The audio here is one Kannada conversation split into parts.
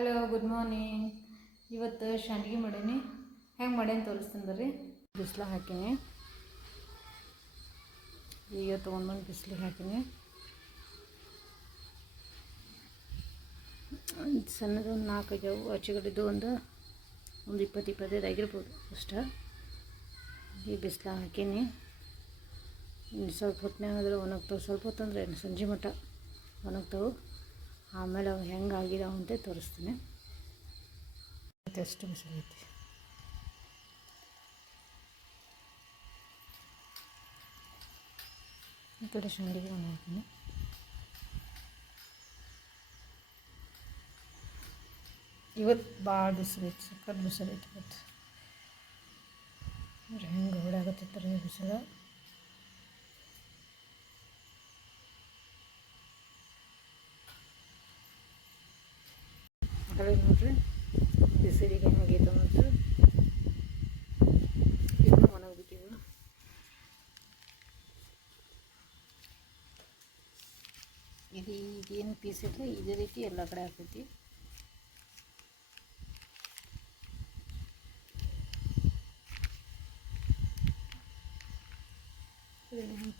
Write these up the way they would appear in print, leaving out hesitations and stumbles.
Hello, good morning. ಇವತ್ತು ಶಾಂಡ್ಗಿ ಮಾಡೀನಿ. ಹೆಂಗೆ ಮಾಡೇನಿ ತೋರಿಸ್ತೀನಿ ಬರ್ರಿ. ಬಿಸಿಲು ಹಾಕೀನಿ. ಈಗ ತೊಗೊಂಡ್ಬಂದು ಬಿಸಿಲಿಗೆ ಹಾಕೀನಿ. ಸಣ್ಣದು ಒಂದು 4 ಆಗ್ಯಾವು. ಆಚೆಗಡೆದು ಒಂದು 20-25 ಆಗಿರ್ಬೋದು ಅಷ್ಟ. ಈ ಬಿಸಿಲು ಹಾಕೀನಿ. ಇನ್ನು ಸ್ವಲ್ಪ ಹೊತ್ತಿನಾಗಾದ್ರೆ ಒಣಗ್ತಾವೆ. ಸ್ವಲ್ಪ ಹೊತ್ತು ಅಂದರೆ ಸಂಜೆ ಮಟ್ಟ ಒಣಗ್ತಾವೆ. ಆಮೇಲೆ ಅವು ಹೆಂಗೆ ಆಗಿದಾವೆ ಅಂತ ತೋರಿಸ್ತೀನಿ. ಎಷ್ಟು ಬಿಸಿಲೈತಿ. ಈ ಕಡೆ ಶಾಂಡಿಗೆ ಒಂದು ಹಾಕ್ತೀನಿ. ಇವತ್ತು ಭಾಳ ಬಿಸಿಲೈತಿ, ಸಖತ್ ಬಿಸಿಲೈತಿ ಇವತ್ತು. ಹೆಂಗೆ ಹೊಡಾಗತ್ತೈತ್ರಿ ಬಿಸಿಲು. ಕಡೆ ನೋಡ್ರಿ ಬಿಸಿಲಿಗೆ ಹೆಂಗೈತೆ ಮತ್ತು ಇನ್ನೂ ಒಣಗ್ಬಿಟ್ಟಿವು. ಇದೇನು ಪೀಸ್ ಇದ್ರೆ ಇದೇ ರೀತಿ ಎಲ್ಲ ಕಡೆ ಹಾಕೈತಿ.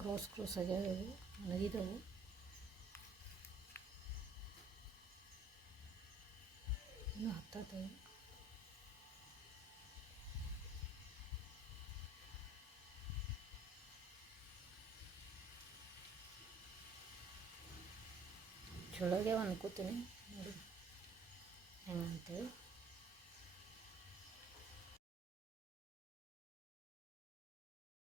ಕ್ರಾಸ್ ಆಗ್ಯಾವ, ಒಣಗಿದವು. ಇನ್ನೂ ಹತ್ತತ್ತವೆ. ಚೊಳಗೆ ಅನ್ಕೋತೀನಿ ನೋಡಿ ಹೆಂಗಂತೇಳಿ.